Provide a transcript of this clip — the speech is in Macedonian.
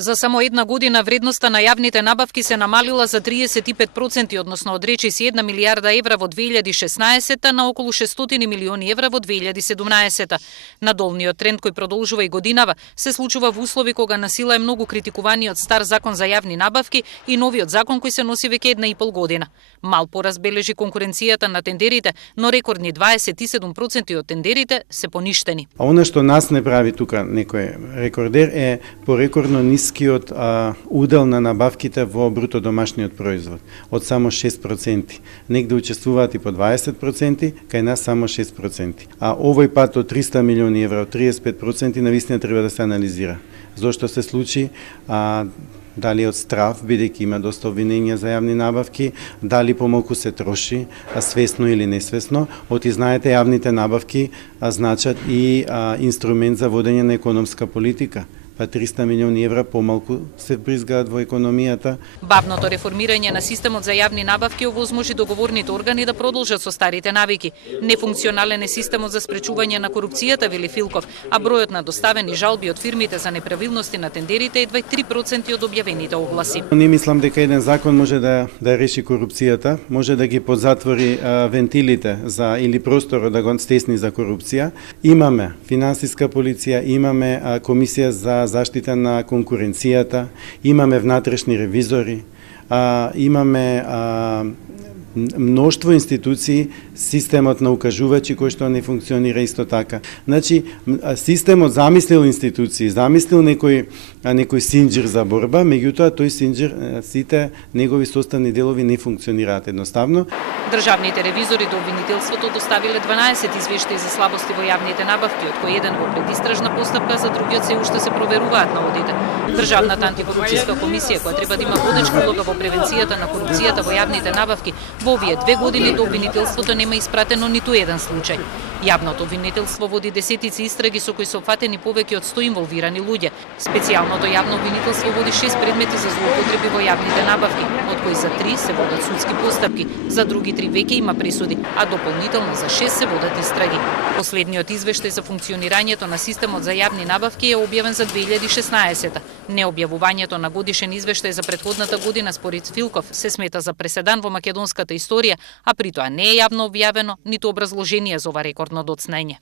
За само една година вредноста на јавните набавки се намалила за 35%, односно од речиси 1 милијарда евра во 2016 на околу 600 милиони евра во 2017. Надолниот тренд кој продолжува и годинава се случува во услови кога на сила е многу критикуваниот стар закон за јавни набавки и новиот закон кој се носи веќе 1,5 година. Мал пораз бележи конкуренцијата на тендерите, но рекордни 27% од тендерите се поништени. А она што нас не прави тука некој рекордер е порекордно нискиот удел на набавките во бруто домашниот производ, од само 6%. Негде учествуваат и по 20%, кај нас само 6%. А овој пат од 300 милиони евра, од 35%, навистина треба да се анализира. Зошто се случи? Дали од страв, бидејќи има доста обвиненија за јавни набавки, дали помалку се троши, свесно или несвесно. Оти знаете, јавните набавки значат и инструмент за водење на економска политика. Па 300 милиони евра помалку се бризгаат во економијата. Бавното реформирање на системот за јавни набавки овозможи договорните органи да продолжат со старите навики. Нефункционален е системот за спречување на корупцијата, вели Филков, а бројот на доставени жалби од фирмите за неправилности на тендерите е 23% од објавените огласи. Не мислам дека еден закон може да реши корупцијата, може да ги подзатвори вентилите или просторот да го стесни за корупција. Имаме финансиска полиција, имаме комисија за заштита на конкуренцијата, имаме внатрешни ревизори, имаме мноштво институции, системот на укажувачи кој што не функционира исто така. Значи, системот замислил институции, замислил некој синџир за борба, меѓутоа тој синџир, сите негови составни делови не функционираат едноставно. Државните ревизори до обвинителството доставиле 12 извештаи за слабости во јавните набавки, од кои еден во предистражна постапка, за другиот се уште се проверуваат наводите. Државната антикорупцијска комисија, која треба да има водечка улога во превенцијата на корупцијата во јавните набавки, во овие 2 години до обвинителството нема испратено ниту еден случај. Јавното обвинителство води десетици истраги со кои се опфатени повеќе од 100 инволвирани луѓе. Специјалното јавно обвинителство води 6 предмети за злоупотреби во јавните набавки, од кои за 3 се водат судски постапки, за други 3 веќе има пресуди, а дополнително за 6 се водат истраги. Последниот извештај за функционирањето на системот за јавни набавки е објавен за 2016. Необјавувањето на годишен извештај за претходната година според Филков се смета за преседан во македонската историја, а при тоа не е јавно објавено ниту образложение за ова рекордно доцнење.